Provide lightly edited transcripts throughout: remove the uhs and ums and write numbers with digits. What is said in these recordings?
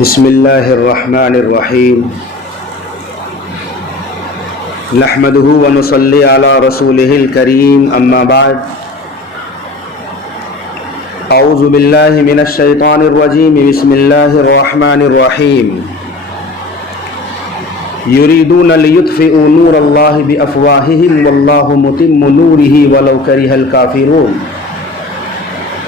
بسم اللہ الرحمن الرحیم نحمده ونصلی علی رسولہ الکریم اما بعد اعوذ باللہ من الشیطان الرجیم بسم اللہ الرحمن الرحیم یریدون لیطفئوا نور اللہ بافواہہم واللہ متم نورہ ولو کرہ الکافرون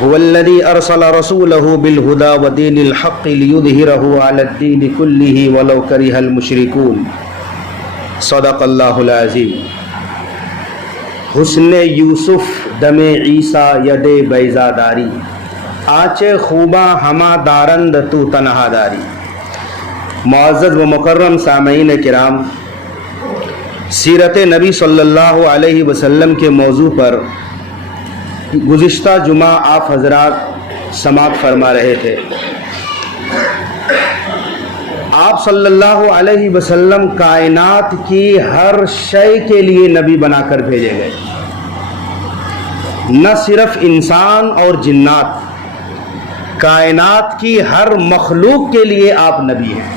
هو الذي أرسل رسوله بالهدى ودين الحق ليظهره على الدين كله ولو كره المشركون صدق الله العظيم. حسن یوسف دم عیسیٰ ید بیضا داری آچ خوباں ہما دارند تو تنہا داری. معزز و مکرم سامعین کرام، سیرت نبی صلی اللہ علیہ وسلم کے موضوع پر گزشتہ جمعہ آپ حضرات سماعت فرما رہے تھے. آپ صلی اللہ علیہ وسلم کائنات کی ہر شے کے لیے نبی بنا کر بھیجے گئے، نہ صرف انسان اور جنات، کائنات کی ہر مخلوق کے لیے آپ نبی ہیں.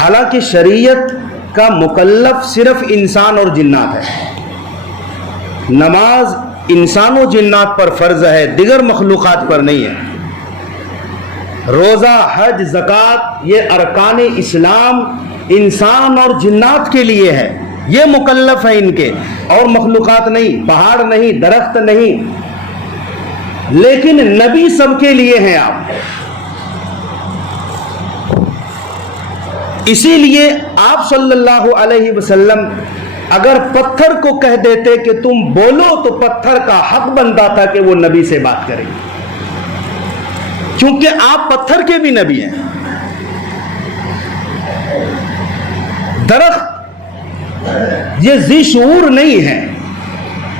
حالانکہ شریعت کا مکلف صرف انسان اور جنات ہے. نماز انسان و جنات پر فرض ہے، دیگر مخلوقات پر نہیں ہے. روزہ، حج، زکوٰۃ یہ ارکان اسلام انسان اور جنات کے لیے ہے، یہ مکلف ہے ان کے، اور مخلوقات نہیں، پہاڑ نہیں، درخت نہیں. لیکن نبی سب کے لیے ہیں آپ. اسی لیے آپ صلی اللہ علیہ وسلم اگر پتھر کو کہہ دیتے کہ تم بولو تو پتھر کا حق بنتا تھا کہ وہ نبی سے بات کرے، کیونکہ آپ پتھر کے بھی نبی ہیں. درخت یہ ذی شعور نہیں ہے،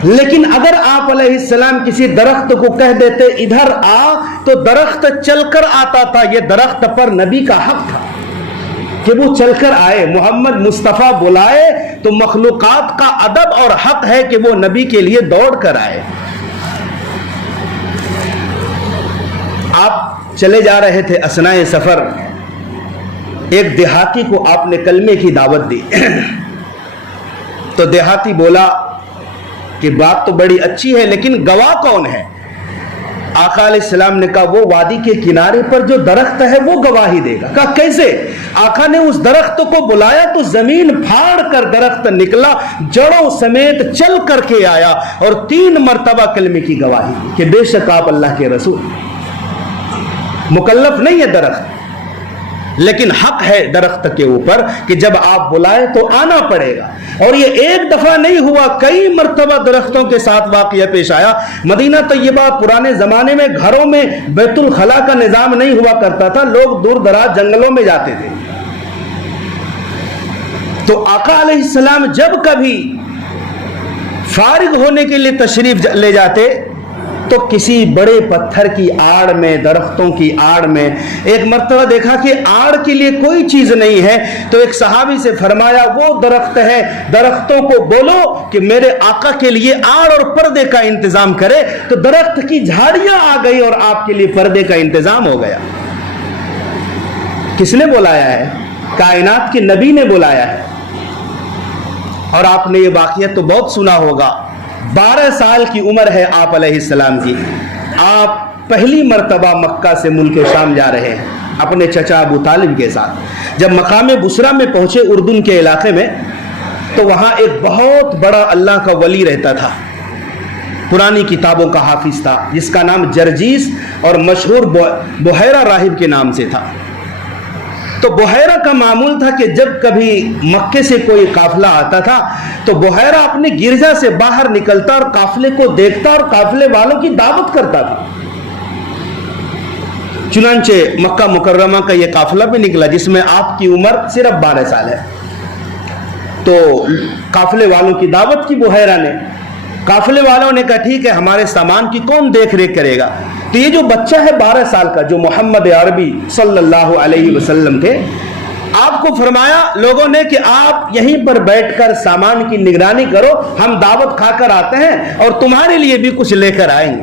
لیکن اگر آپ علیہ السلام کسی درخت کو کہہ دیتے ادھر آ تو درخت چل کر آتا تھا. یہ درخت پر نبی کا حق تھا کہ وہ چل کر آئے. محمد مصطفیٰ بلائے تو مخلوقات کا ادب اور حق ہے کہ وہ نبی کے لیے دوڑ کر آئے. آپ چلے جا رہے تھے اثناء سفر، ایک دیہاتی کو آپ نے کلمے کی دعوت دی تو دیہاتی بولا کہ بات تو بڑی اچھی ہے لیکن گواہ کون ہے؟ آقا علیہ السلام نے کہا وہ وادی کے کنارے پر جو درخت ہے وہ گواہی دے گا. کہا کیسے؟ آقا نے اس درخت کو بلایا تو زمین پھاڑ کر درخت نکلا، جڑوں سمیت چل کر کے آیا اور 3 مرتبہ کلمے کی گواہی دی کہ بے شک آپ اللہ کے رسول. مکلف نہیں ہے درخت، لیکن حق ہے درخت کے اوپر کہ جب آپ بلائے تو آنا پڑے گا. اور یہ ایک دفعہ نہیں ہوا، کئی مرتبہ درختوں کے ساتھ واقعہ پیش آیا. مدینہ طیبہ پرانے زمانے میں گھروں میں بیت الخلا کا نظام نہیں ہوا کرتا تھا، لوگ دور دراز جنگلوں میں جاتے تھے. تو آقا علیہ السلام جب کبھی فارغ ہونے کے لیے تشریف لے جاتے تو کسی بڑے پتھر کی آڑ میں، درختوں کی آڑ میں. ایک مرتبہ دیکھا کہ آڑ کے لیے کوئی چیز نہیں ہے تو ایک صحابی سے فرمایا وہ درخت ہے، درختوں کو بولو کہ میرے آقا کے لیے آڑ اور پردے کا انتظام کرے. تو درخت کی جھاڑیاں آ گئی اور آپ کے لیے پردے کا انتظام ہو گیا. کس نے بلایا ہے؟ کائنات کے نبی نے بلایا ہے. اور آپ نے یہ واقعہ تو بہت سنا ہوگا. 12 سال کی عمر ہے آپ علیہ السلام کی. آپ پہلی مرتبہ مکہ سے ملک شام جا رہے ہیں اپنے چچا ابو طالب کے ساتھ. جب مقام بصرہ میں پہنچے اردن کے علاقے میں تو وہاں ایک بہت بڑا اللہ کا ولی رہتا تھا، پرانی کتابوں کا حافظ تھا، جس کا نام جرجیس اور مشہور بحیرہ راہب کے نام سے تھا. تو بحیرہ کا معمول تھا کہ جب کبھی مکے سے کوئی قافلہ آتا تھا تو بحیرہ اپنے گرجا سے باہر نکلتا اور قافلے کو دیکھتا اور قافلے والوں کی دعوت کرتا تھا. چنانچہ مکہ مکرمہ کا یہ قافلہ بھی نکلا جس میں آپ کی عمر صرف 12 سال ہے. تو قافلے والوں کی دعوت کی بحیرہ نے. قافلے والوں نے کہا ٹھیک ہے، ہمارے سامان کی کون دیکھ ریکھ کرے گا؟ تو یہ جو بچہ ہے 12 سال کا جو محمد عربی صلی اللہ علیہ وسلم تھے، آپ کو فرمایا لوگوں نے کہ آپ یہیں پر بیٹھ کر سامان کی نگرانی کرو، ہم دعوت کھا کر آتے ہیں اور تمہارے لیے بھی کچھ لے کر آئیں گے.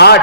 8,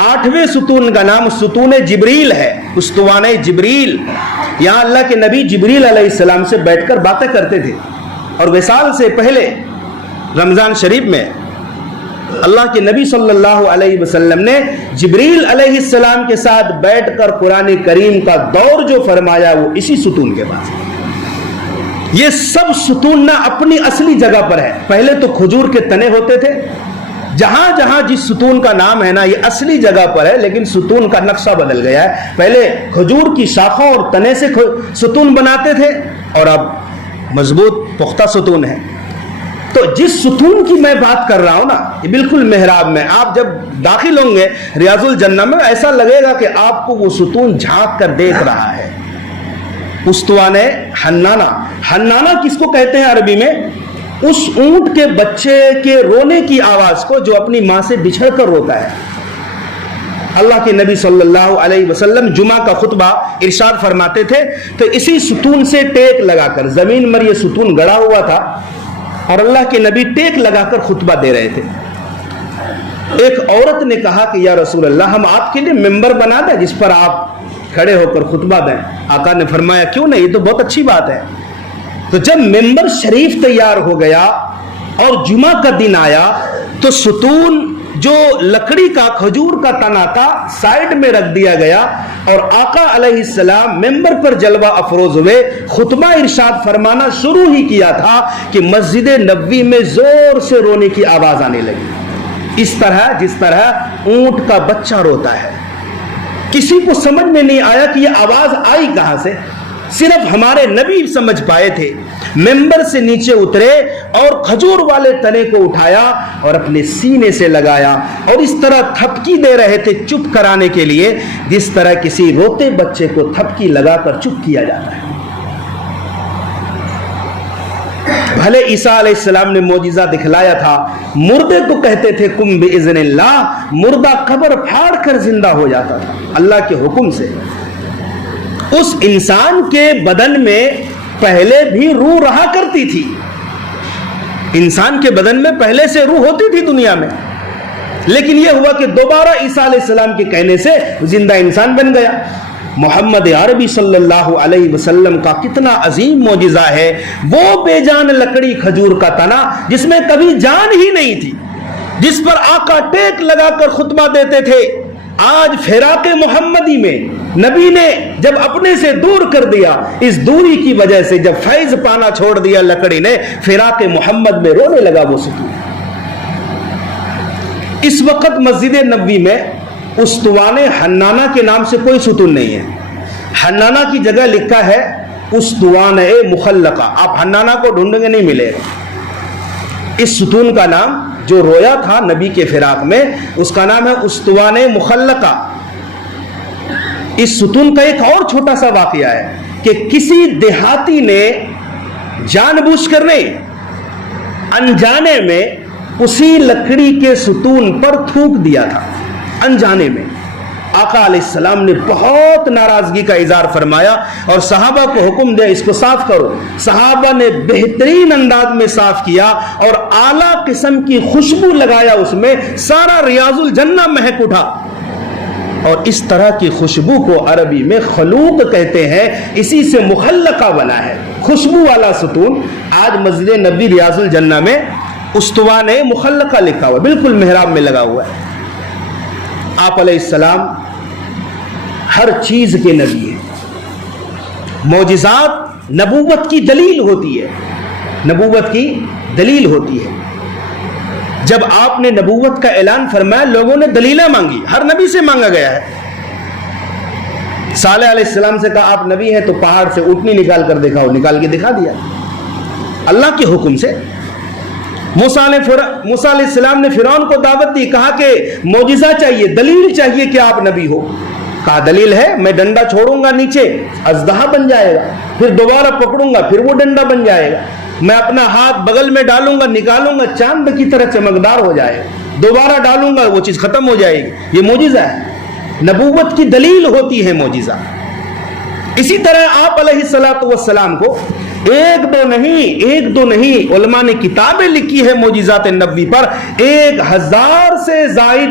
8ویں ستون کا نام ستون جبریل ہے، استوان جبریل۔ یہاں اللہ کے نبی جبریل علیہ السلام سے بیٹھ کر باتیں کرتے تھے، اور وصال سے پہلے رمضان شریف میں اللہ کے نبی صلی اللہ علیہ وسلم نے جبریل علیہ السلام کے ساتھ بیٹھ کر قرآن کریم کا دور جو فرمایا وہ اسی ستون کے پاس۔ یہ سب ستون نہ اپنی اصلی جگہ پر ہے۔ پہلے تو کھجور کے تنے ہوتے تھے، جہاں جہاں جس ستون کا نام ہے نا یہ اصلی جگہ پر ہے، لیکن ستون کا نقشہ بدل گیا ہے۔ پہلے کھجور کی شاخوں اور تنے سے ستون بناتے تھے، اور اب مضبوط پختہ ستون ہے۔ تو جس ستون کی میں بات کر رہا ہوں نا، یہ بالکل محراب میں آپ جب داخل ہوں گے ریاض الجنہ میں، ایسا لگے گا کہ آپ کو وہ ستون جھانک کر دیکھ رہا ہے۔ استوان حنانہ، حنانہ کس کو کہتے ہیں عربی میں؟ اس اونٹ کے بچے کے رونے کی آواز کو جو اپنی ماں سے بچھڑ کر روتا ہے۔ اللہ کے نبی صلی اللہ علیہ وسلم جمعہ کا خطبہ ارشاد فرماتے تھے تو اسی ستون سے ٹیک لگا کر، زمین پر یہ ستون گڑا ہوا تھا اور اللہ کے نبی ٹیک لگا کر خطبہ دے رہے تھے۔ ایک عورت نے کہا کہ یا رسول اللہ، ہم آپ کے لیے ممبر بنا دیں جس پر آپ کھڑے ہو کر خطبہ دیں۔ آقا نے فرمایا کیوں نہیں، یہ تو بہت اچھی بات ہے۔ تو جب ممبر شریف تیار ہو گیا اور جمعہ کا دن آیا تو ستون جو لکڑی کا کھجور کا تنا تھا سائیڈ میں رکھ دیا گیا، اور آقا علیہ السلام ممبر پر جلوہ افروز ہوئے، خطبہ ارشاد فرمانا شروع ہی کیا تھا کہ مسجد نبوی میں زور سے رونے کی آواز آنے لگی، اس طرح جس طرح اونٹ کا بچہ روتا ہے۔ کسی کو سمجھ میں نہیں آیا کہ یہ آواز آئی کہاں سے، صرف ہمارے نبی سمجھ پائے تھے۔ ممبر سے نیچے اترے اور کھجور والے تنے کو اٹھایا اور اپنے سینے سے لگایا، اور اس طرح تھپکی دے رہے تھے چپ کرانے کے لیے، جس طرح کسی روتے بچے کو تھپکی لگا کر چپ کیا جاتا ہے۔ بھلے عیسیٰ علیہ السلام نے معجزہ دکھلایا تھا، مردے کو کہتے تھے کم باذن اللہ، مردہ قبر پھاڑ کر زندہ ہو جاتا تھا اللہ کے حکم سے۔ اس انسان کے بدن میں پہلے بھی روح رہا کرتی تھی، انسان کے بدن میں پہلے سے روح ہوتی تھی دنیا میں، لیکن یہ ہوا کہ دوبارہ عیسیٰ علیہ السلام کے کہنے سے زندہ انسان بن گیا۔ محمد عربی صلی اللہ علیہ وسلم کا کتنا عظیم معجزہ ہے، وہ بے جان لکڑی کھجور کا تنا جس میں کبھی جان ہی نہیں تھی، جس پر آقا ٹیک لگا کر خطبہ دیتے تھے، آج فراق محمدی میں نبی نے جب اپنے سے دور کر دیا، اس دوری کی وجہ سے جب فیض پانا چھوڑ دیا لکڑی نے، فراق محمد میں رونے لگا وہ ستون۔ اس وقت مسجد نبوی میں استوان حنانہ کے نام سے کوئی ستون نہیں ہے، حنانہ کی جگہ لکھا ہے استوان مخلقہ، آپ حنانہ کو ڈھونڈیں گے نہیں ملے گا۔ اس ستون کا نام جو رویا تھا نبی کے فراق میں، اس کا نام ہے استوان مخلقہ۔ اس ستون کا ایک اور چھوٹا سا واقعہ ہے کہ کسی دیہاتی نے جان بوجھ کر نہیں، انجانے میں اسی لکڑی کے ستون پر تھوک دیا تھا، انجانے میں۔ آقا علیہ السلام نے بہت ناراضگی کا اظہار فرمایا اور صحابہ کو حکم دیا اس کو صاف کرو۔ صحابہ نے بہترین انداز میں صاف کیا اور اعلیٰ قسم کی خوشبو لگایا، اس میں سارا ریاض الجنہ مہک اٹھا، اور اس طرح کی خوشبو کو عربی میں خلوق کہتے ہیں، اسی سے مخلقہ بنا ہے، خوشبو والا ستون۔ آج مسجد نبوی ریاض الجنہ میں استوان مخلقہ لکھا ہوا، بالکل محراب میں لگا ہوا ہے۔ آپ علیہ السلام ہر چیز کے نبی ہیں، معجزات نبوت کی دلیل ہوتی ہے، نبوت کی دلیل ہوتی ہے۔ جب آپ نے نبوت کا اعلان فرمایا، لوگوں نے دلیلیں مانگی، ہر نبی سے مانگا گیا ہے۔ صالح علیہ السلام سے کہا آپ نبی ہیں تو پہاڑ سے اونٹنی نکال کر دکھاؤ، نکال کے دکھا دیا اللہ کے حکم سے۔ موسیٰ علیہ السلام نے فرعون کو دعوت دی، کہا کہ معجزہ چاہیے، دلیل چاہیے کہ آپ نبی ہو۔ کہا دلیل ہے، میں ڈنڈا چھوڑوں گا نیچے اژدہا بن جائے گا، پھر دوبارہ پکڑوں گا پھر وہ ڈنڈا بن جائے گا، میں اپنا ہاتھ بغل میں ڈالوں گا نکالوں گا چاند کی طرح چمکدار ہو جائے گا، دوبارہ ڈالوں گا وہ چیز ختم ہو جائے گی۔ یہ معجزہ ہے، نبوت کی دلیل ہوتی ہے معجزہ۔ اسی طرح آپ علیہ الصلوۃ والسلام کو ایک دو نہیں علماء نے کتابیں لکھی ہے معجزات نبوی پر، 1000 سے زائد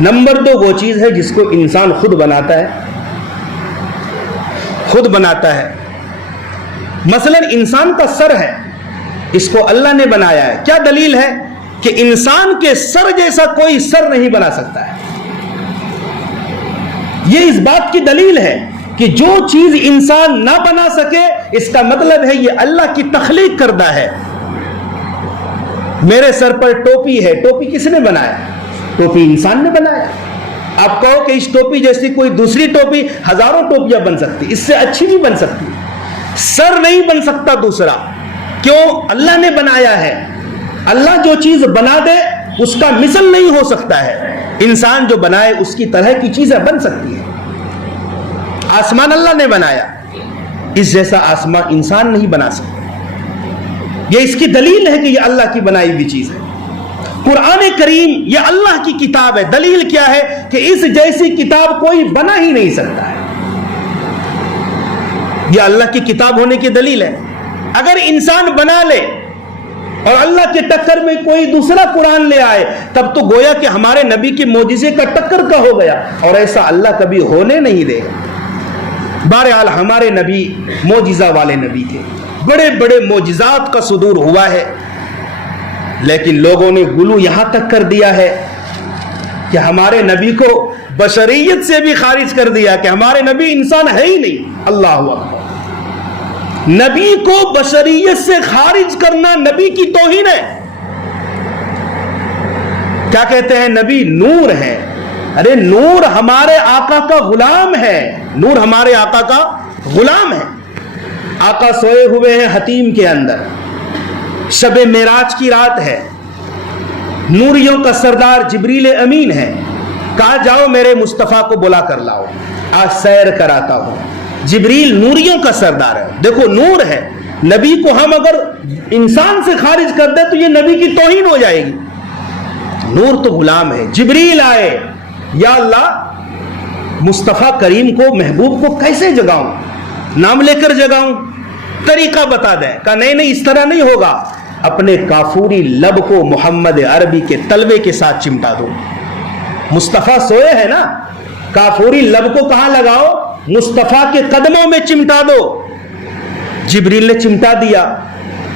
نمبر 2 وہ چیز ہے جس کو انسان خود بناتا ہے، خود بناتا ہے۔ مثلا انسان کا سر ہے، اس کو اللہ نے بنایا ہے۔ کیا دلیل ہے؟ کہ انسان کے سر جیسا کوئی سر نہیں بنا سکتا ہے۔ یہ اس بات کی دلیل ہے کہ جو چیز انسان نہ بنا سکے، اس کا مطلب ہے یہ اللہ کی تخلیق کردہ ہے۔ میرے سر پر ٹوپی ہے، ٹوپی کس نے بنایا؟ ٹوپی انسان نے بنایا۔ آپ کہو کہ اس ٹوپی جیسی کوئی دوسری ٹوپی، ہزاروں ٹوپیاں بن سکتی، اس سے اچھی بھی بن سکتی، سر نہیں بن سکتا دوسرا۔ کیوں؟ اللہ نے بنایا ہے۔ اللہ جو چیز بنا دے اس کا مثل نہیں ہو سکتا ہے۔ انسان جو بنائے اس کی طرح کی چیزیں بن سکتی ہیں۔ آسمان اللہ نے بنایا، اس جیسا آسمان انسان نہیں بنا سکتا۔ یہ اس کی دلیل ہے کہ یہ اللہ کی بنائی ہوئی چیز ہے۔ قرآن کریم یہ اللہ کی کتاب ہے۔ دلیل کیا ہے؟ کہ اس جیسی کتاب کوئی بنا ہی نہیں سکتا ہے۔ یہ اللہ کی کتاب ہونے کی دلیل ہے۔ اگر انسان بنا لے اور اللہ کے ٹکر میں کوئی دوسرا قرآن لے آئے، تب تو گویا کہ ہمارے نبی کے معجزے کا ٹکر کا ہو گیا، اور ایسا اللہ کبھی ہونے نہیں دے۔ بہرحال ہمارے نبی معجزہ والے نبی تھے، بڑے بڑے معجزات کا صدور ہوا ہے، لیکن لوگوں نے غلو یہاں تک کر دیا ہے کہ ہمارے نبی کو بشریت سے بھی خارج کر دیا کہ ہمارے نبی انسان ہے ہی نہیں۔ اللہ اکبر! نبی کو بشریت سے خارج کرنا نبی کی توہین ہے۔ کیا کہتے ہیں؟ نبی نور ہے۔ ارے نور ہمارے آقا کا غلام ہے، نور ہمارے آقا کا غلام ہے۔ آقا سوئے ہوئے ہیں حتیم کے اندر، شب معراج کی رات ہے، نوریوں کا سردار جبریل امین ہے، کہا جاؤ میرے مصطفیٰ کو بلا کر لاؤ، آج سیر کراتا ہوں۔ جبریل نوریوں کا سردار ہے، دیکھو نور ہے۔ نبی کو ہم اگر انسان سے خارج کر دیں تو یہ نبی کی توہین ہو جائے گی۔ نور تو غلام ہے۔ جبریل آئے، یا اللہ مصطفیٰ کریم کو، محبوب کو کیسے جگاؤں؟ نام لے کر جگاؤں؟ طریقہ بتا دیں۔ کہا نہیں اس طرح نہیں ہوگا، اپنے کافوری لب کو محمد عربی کے تلوے کے ساتھ چمٹا دو۔ مصطفیٰ سوئے ہیں نا، کافوری لب کو کہاں لگاؤ؟ مصطفیٰ کے قدموں میں چمٹا دو۔ جبریل نے چمٹا دیا،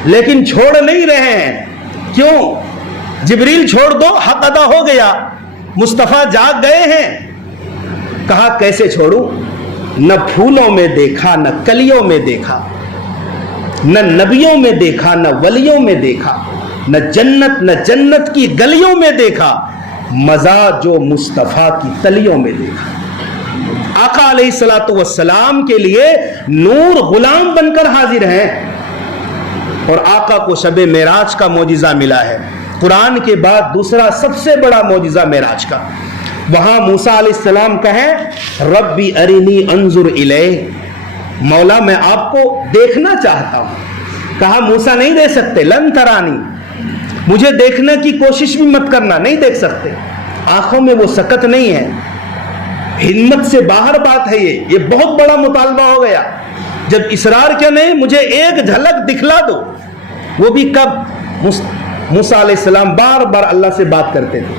لیکن چھوڑ نہیں رہے ہیں۔ کیوں؟ جبریل چھوڑ دو، حق ادا ہو گیا، مصطفیٰ جاگ گئے ہیں۔ کہا کیسے چھوڑوں؟ نہ پھولوں میں دیکھا، نہ کلیوں میں دیکھا، نہ نبیوں میں دیکھا، نہ ولیوں میں دیکھا، نہ جنت کی گلیوں میں دیکھا، مزہ جو مصطفیٰ کی تلیوں میں دیکھا۔ آقا علیہ الصلوۃ والسلام کے لیے نور غلام بن کر حاضر ہیں، اور آقا کو شب معراج کا معجزہ ملا ہے۔ قرآن کے بعد دوسرا سب سے بڑا معجزہ معراج کا۔ وہاں موسیٰ علیہ السلام کہیں ربی ارینی انظر الیک، مولا میں آپ کو دیکھنا چاہتا ہوں۔ کہا موسیٰ نہیں دیکھ سکتے، لن ترانی، مجھے دیکھنے کی کوشش بھی مت کرنا، نہیں دیکھ سکتے۔ آنکھوں میں وہ سکت نہیں ہے، ہمت سے باہر بات ہے یہ بہت بڑا مطالبہ ہو گیا۔ جب اصرار کیا نہیں، مجھے ایک جھلک دکھلا دو۔ وہ بھی کب؟ موسیٰ علیہ السلام بار بار اللہ سے بات کرتے تھے،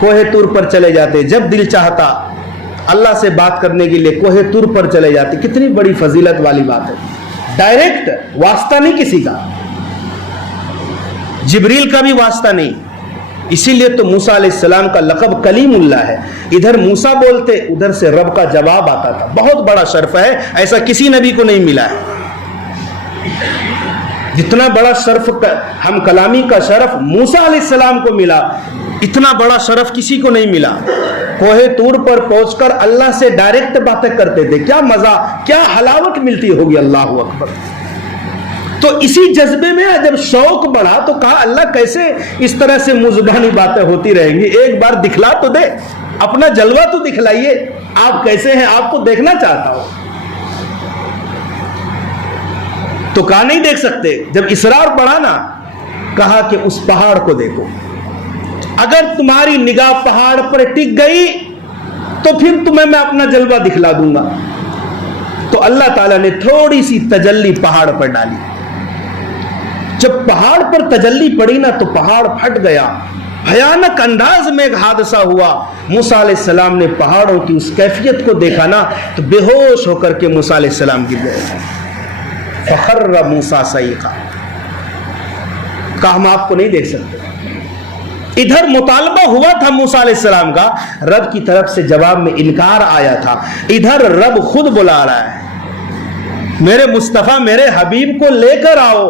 کوہ طور پر چلے جاتے، جب دل چاہتا اللہ سے بات کرنے کے لیے کوہ طور پر چلے جاتے۔ کتنی بڑی فضیلت والی بات ہے، ڈائریکٹ واسطہ نہیں کسی کا، جبریل کا بھی واسطہ نہیں۔ اسی لیے تو موسیٰ علیہ السلام کا لقب کلیم اللہ ہے۔ ادھر موسیٰ بولتے، ادھر سے رب کا جواب آتا تھا۔ بہت بڑا شرف ہے، ایسا کسی نبی کو نہیں ملا ہے۔ جتنا بڑا شرف ہم کلامی کا شرف موسیٰ علیہ السلام کو ملا، اتنا بڑا شرف کسی کو نہیں ملا۔ کوہ طور پر پہنچ کر اللہ سے ڈائریکٹ باتیں کرتے تھے، کیا مزہ، کیا حلاوت ملتی ہوگی۔ اللہ اکبر! تو اسی جذبے میں جب شوق بڑھا تو کہا اللہ کیسے اس طرح سے مزبانی باتیں ہوتی رہیں گی، ایک بار دکھلا تو دے، اپنا جلوہ تو دکھلائیے، آپ کیسے ہیں، آپ کو دیکھنا چاہتا ہوں۔ تو کہا نہیں دیکھ سکتے۔ جب اصرار بڑھا نا، کہا کہ اس پہاڑ کو دیکھو، اگر تمہاری نگاہ پہاڑ پر ٹک گئی تو پھر تمہیں میں اپنا جلوہ دکھلا دوں گا۔ تو اللہ تعالیٰ نے تھوڑی سی تجلی پہاڑ پر ڈالی۔ جب پہاڑ پر تجلی پڑی نا تو پہاڑ پھٹ گیا، بھیانک انداز میں ایک حادثہ ہوا. موسیٰ علیہ السلام نے پہاڑوں کی اس کیفیت کو دیکھا نا تو بے ہوش ہو کر کے موسیٰ علیہ السلام گر گئے. فخر موسیٰ صعیقا. کہا ہم آپ کو نہیں دیکھ سکتے. ادھر مطالبہ ہوا تھا موسیٰ علیہ السلام کا, رب کی طرف سے جواب میں انکار آیا تھا. ادھر رب خود بلا رہا ہے, میرے مصطفیٰ میرے حبیب کو لے کر آؤ,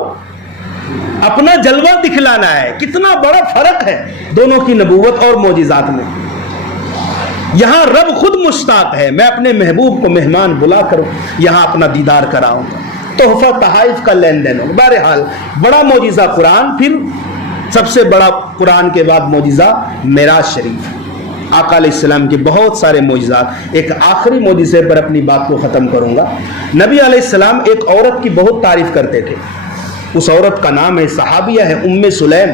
اپنا جلوہ دکھلانا ہے. کتنا بڑا فرق ہے دونوں کی نبوت اور معجزات میں. یہاں رب خود مشتاق ہے, میں اپنے محبوب کو مہمان بلا کر یہاں اپنا دیدار کراؤں گا. تحفہ تحائف کا لین دین ہوگا. بہرحال بڑا معجزہ قرآن, پھر سب سے بڑا قرآن کے بعد معجزہ معراج شریف. آقا علیہ السلام کے بہت سارے معجزات. ایک آخری معجزے پر اپنی بات کو ختم کروں گا. نبی علیہ السلام ایک عورت کی بہت تعریف کرتے تھے. اس عورت کا نام ہے, صحابیہ ہے, ام سلیم.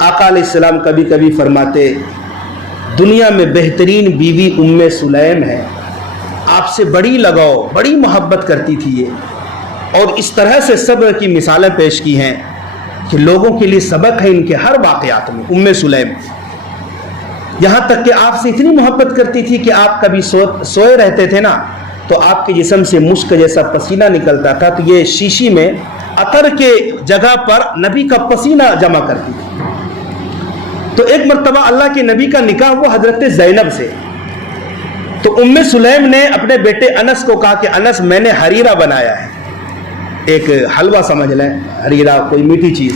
آقا علیہ السلام کبھی کبھی فرماتے دنیا میں بہترین بیوی ام سلیم ہے, آپ سے بڑی لگاؤ, بڑی محبت کرتی تھی یہ. اور اس طرح سے صبر کی مثالیں پیش کی ہیں کہ لوگوں کے لیے سبق ہے ان کے ہر واقعات میں. ام سلیم یہاں تک کہ آپ سے اتنی محبت کرتی تھی کہ آپ کبھی سوئے رہتے تھے نا تو آپ کے جسم سے مشک جیسا پسینہ نکلتا تھا, تو یہ شیشی میں عطر کے جگہ پر نبی کا پسینہ جمع کرتی تھی. تو ایک مرتبہ اللہ کے نبی کا نکاح ہوا حضرت زینب سے. تو ام سلیم نے اپنے بیٹے انس کو کہا کہ انس میں نے حریرہ بنایا ہے, ایک حلوہ سمجھ لیں, حریرہ کوئی میٹھی چیز.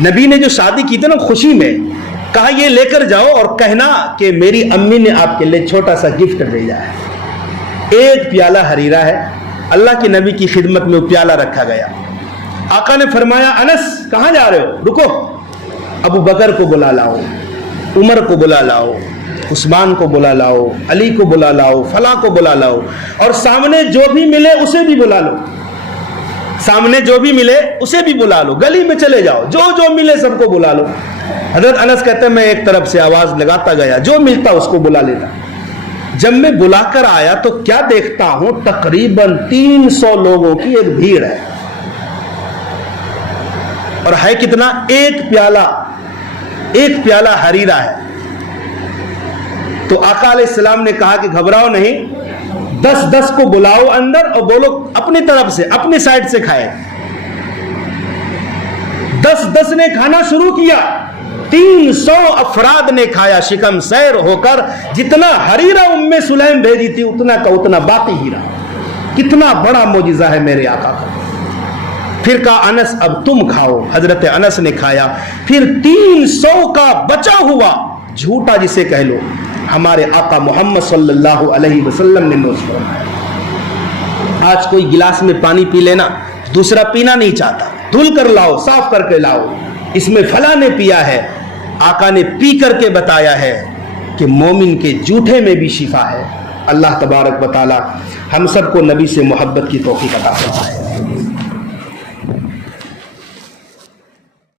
نبی نے جو شادی کی تھی نا خوشی میں, کہا یہ لے کر جاؤ اور کہنا کہ میری امی نے آپ کے لیے چھوٹا سا گفٹ بھیجا ہے. ایک پیالہ حریرہ ہے. اللہ کے نبی کی خدمت میں وہ پیالہ رکھا گیا. آقا نے فرمایا انس کہاں جا رہے ہو, رکو, ابو بکر کو بلا لاؤ, عمر کو بلا لاؤ, عثمان کو بلا لاؤ, علی کو بلا لاؤ, فلاں کو بلا لاؤ, اور سامنے جو بھی ملے اسے بھی بلا لو. سامنے جو بھی ملے اسے بھی بلا لو, گلی میں چلے جاؤ, جو جو ملے سب کو بلا لو. حضرت انس کہتے ہیں میں ایک طرف سے آواز لگاتا گیا, جو ملتا اس کو بلا لیتا. جب میں بلا کر آیا تو کیا دیکھتا ہوں, تقریباً 300 لوگوں کی ایک بھیڑ ہے. اور ہے کتنا, ایک پیالہ حریرہ ہے. تو آقا علیہ السلام نے کہا کہ گھبراؤ نہیں, 10 کو بلاؤ اندر اور بولو اپنی طرف سے, اپنی سائڈ سے کھائے. 10 نے کھانا شروع کیا. 300 افراد نے کھایا شکم سیر ہو کر. جتنا حریرہ ام سلیم بھیجی تھی اتنا کا اتنا باقی ہی رہا. کتنا بڑا معجزہ ہے میرے آقا کا. پھر کہا انس اب تم کھاؤ. حضرت انس نے کھایا. پھر 300 کا بچا ہوا جھوٹا جسے کہہ لو ہمارے آقا محمد صلی اللہ علیہ وسلم نے نوش فرمایا. آج کوئی گلاس میں پانی پی لینا, دوسرا پینا نہیں چاہتا, دھل کر لاؤ, صاف کر کے لاؤ, اس میں فلاں نے پیا ہے. آقا نے پی کر کے بتایا ہے کہ مومن کے جھوٹے میں بھی شفا ہے. اللہ تبارک و تعالی ہم سب کو نبی سے محبت کی توفیق عطا فرمائے.